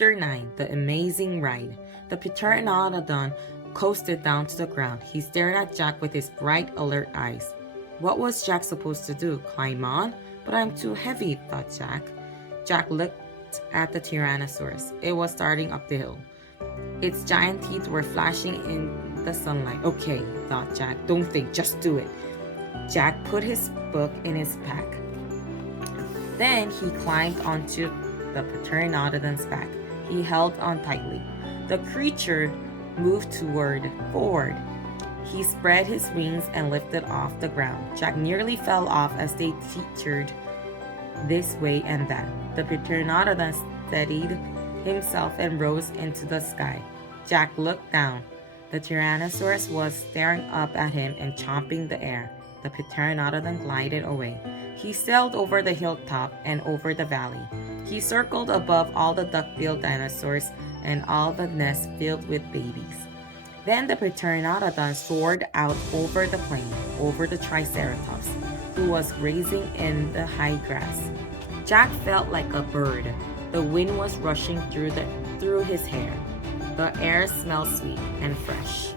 Chapter 9 The Amazing Ride. The Pteranodon coasted down to the ground. He stared at Jack with his bright, alert eyes. What was Jack supposed to do? Climb on? But I'm too heavy, thought Jack. Jack looked at the Tyrannosaurus. It was starting up the hill. Its giant teeth were flashing in the sunlight. Okay, thought Jack. Don't think, just do it. Jack put his book in his pack. Then he climbed onto the Pteranodon's back. He held on tightly. The creature moved forward. He spread his wings and lifted off the ground. Jack nearly fell off as they teetered this way and that. The Pteranodon steadied himself and rose into the sky. Jack looked down. The Tyrannosaurus was staring up at him and chomping the air. The Pteranodon glided away. He sailed over the hilltop and over the valley. He circled above all the duck-billed dinosaurs and all the nests filled with babies. Then the Pteranodon soared out over the plain, over the Triceratops, who was grazing in the high grass. Jack felt like a bird. The wind was rushing through his hair. The air smelled sweet and fresh.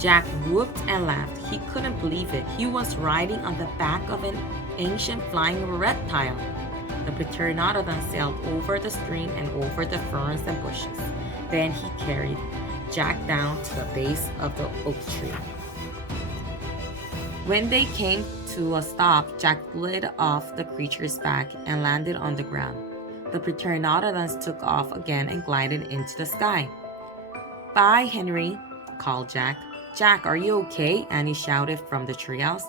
Jack whooped and laughed. He couldn't believe it. He was riding on the back of an ancient flying reptile. The Pteranodon sailed over the stream and over the ferns and bushes. Then he carried Jack down to the base of the oak tree. When they came to a stop, Jack slid off the creature's back and landed on the ground. The Pteranodon took off again and glided into the sky. Bye, Henry, called Jack. Jack, are you okay? Annie shouted from the treehouse.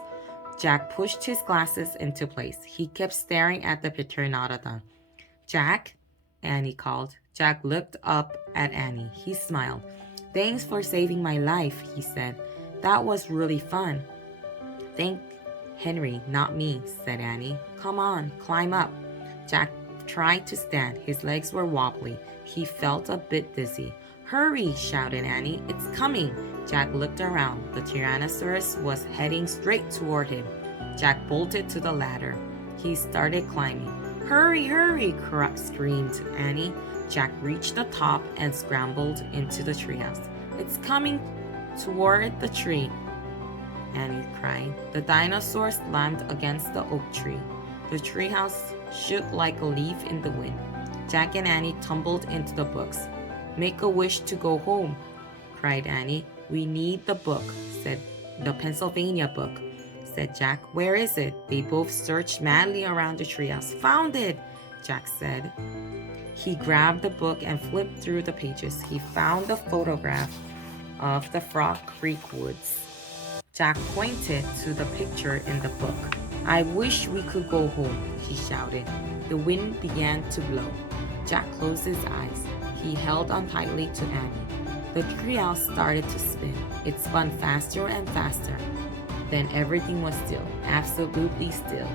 Jack pushed his glasses into place. He kept staring at the Pteranodon. Jack, Annie called. Jack looked up at Annie. He smiled. Thanks for saving my life, he said. That was really fun. Thank Henry, not me, said Annie. Come on, climb up. Jack tried to stand. His legs were wobbly. He felt a bit dizzy. Hurry, shouted Annie. It's coming. Jack looked around. The Tyrannosaurus was heading straight toward him. Jack bolted to the ladder. He started climbing. Hurry, hurry, screamed Annie. Jack reached the top and scrambled into the treehouse. It's coming toward the tree, Annie cried. The dinosaur slammed against the oak tree. The treehouse shook like a leaf in the wind. Jack and Annie tumbled into the books. Make a wish to go home, cried Annie. We need the book, said the Pennsylvania book, said Jack. Where is it? They both searched madly around the treehouse. Found it, Jack said. He grabbed the book and flipped through the pages. He found the photograph of the Frog Creek woods. Jack pointed to the picture in the book. I wish we could go home, he shouted. The wind began to blow. Jack closed his eyes. He held on tightly to Annie. The treehouse started to spin. It spun faster and faster. Then everything was still, absolutely still.